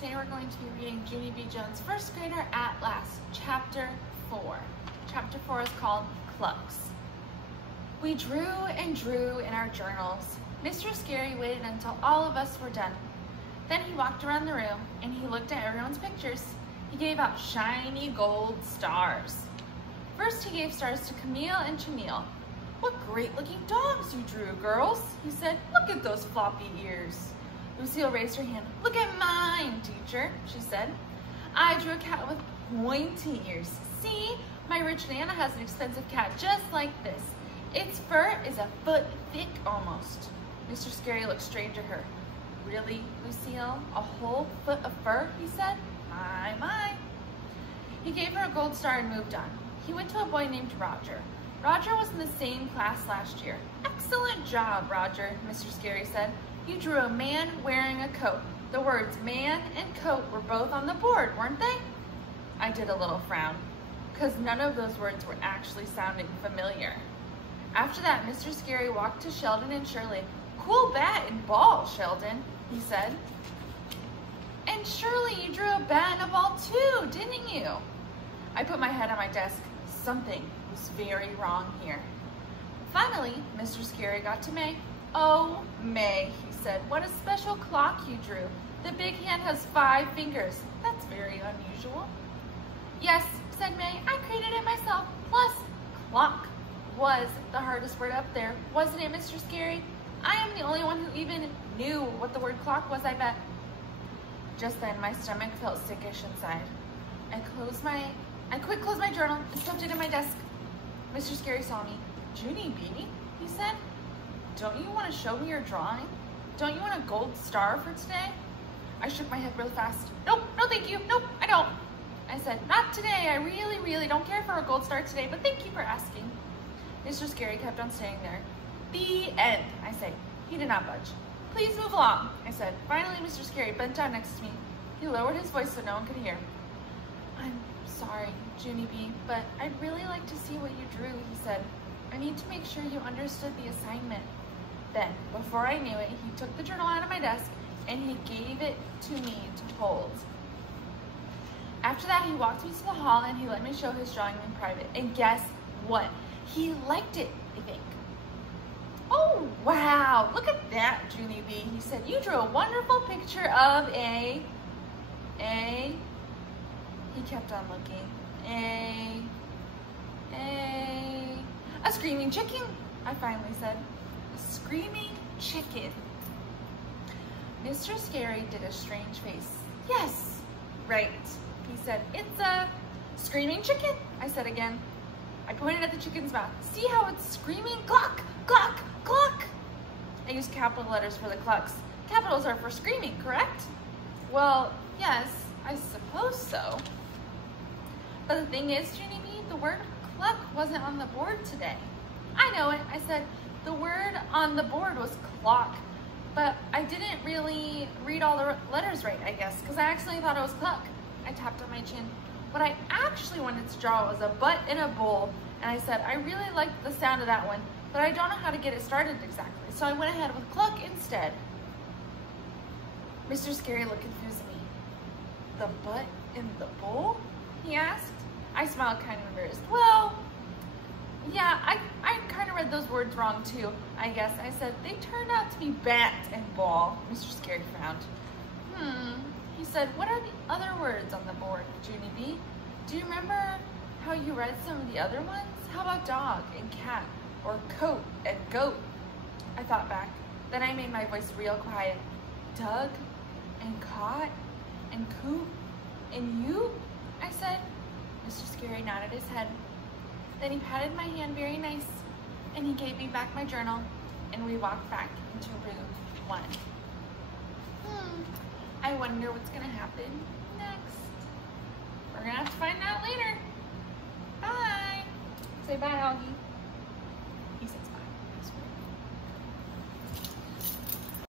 Today we're going to be reading Junie B. Jones' First Grader at Last, Chapter 4. Chapter 4 is called Clucks. We drew and drew in our journals. Mr. Scary waited until all of us were done. Then he walked around the room and he looked at everyone's pictures. He gave out shiny gold stars. First he gave stars to Camille and Chenille. "What great looking dogs you drew, girls," he said. "Look at those floppy ears." Lucille raised her hand. "Look at mine, teacher," she said. "I drew a cat with pointy ears. See, my rich Nana has an expensive cat just like this. Its fur is a foot thick almost." Mr. Scary looked straight at her. "Really, Lucille? A whole foot of fur?" he said. "My, my." He gave her a gold star and moved on. He went to a boy named Roger. Roger was in the same class last year. "Excellent job, Roger," Mr. Scary said. "You drew a man wearing a coat. The words man and coat were both on the board, weren't they?" I did a little frown, because none of those words were actually sounding familiar. After that, Mr. Scary walked to Sheldon and Shirley. "Cool bat and ball, Sheldon," he said. "And Shirley, you drew a bat and a ball too, didn't you?" I put my head on my desk. Something was very wrong here. Finally, Mr. Scary got to May. "Oh, May," he said, "what a special clock you drew. The big hand has 5 fingers. That's very unusual." "Yes," said May, "I created it myself. Plus, clock was the hardest word up there, wasn't it, Mr. Scary? I am the only one who even knew what the word clock was, I bet." Just then, my stomach felt sickish inside. I quick closed my journal and stuffed it in my desk. Mr. Scary saw me. "Junie B," he said, "don't you want to show me your drawing? Don't you want a gold star for today?" I shook my head real fast. "Nope, no thank you, nope, I don't." I said, "Not today, I really don't care for a gold star today, but thank you for asking." Mr. Scary kept on staying there. "The end," I said. He did not budge. "Please move along," I said. Finally, Mr. Scary bent down next to me. He lowered his voice so no one could hear. "I'm sorry, Junie B, but I'd really like to see what you drew," he said. "I need to make sure you understood the assignment." Then, before I knew it, he took the journal out of my desk and he gave it to me to hold. After that, he walked me to the hall and he let me show his drawing in private. And guess what? He liked it, I think. "Oh, wow, look at that, Junie B," he said. "You drew a wonderful picture of a..." He kept on looking. "A screaming chicken," I finally said. "A screaming chicken." Mr. Scary did a strange face. "Yes, right," he said. "It's a screaming chicken," I said again. I pointed at the chicken's mouth. "See how it's screaming? Cluck, cluck, cluck." I used capital letters for the clucks. Capitals are for screaming, correct? Well, yes, I suppose so. But the thing is, Junie B, the word cluck wasn't on the board today. "I know it," I said. "The word on the board was clock, but I didn't really read all the letters right, I guess, because I actually thought it was cluck." I tapped on my chin. What I actually wanted to draw was a butt in a bowl, and I said, "I really liked the sound of that one, but I don't know how to get it started exactly, so I went ahead with cluck instead." Mr. Scary looked confused at me. "The butt in the bowl?" he asked. I smiled, kind of embarrassed. "Well, yeah, I kind of read those words wrong too, I guess." I said, "They turned out to be bat and ball." Mr. Scary frowned. He said, "What are the other words on the board, Junie B? Do you remember how you read some of the other ones? How about dog and cat, or coat and goat?" I thought back. Then I made my voice real quiet. "Dug and caught and coop and you?" I said. Mr. Scary nodded his head. Then he patted my hand very nice and he gave me back my journal and we walked back into room 1. I wonder what's gonna happen next. We're gonna have to find out later. Bye. Say bye, Augie.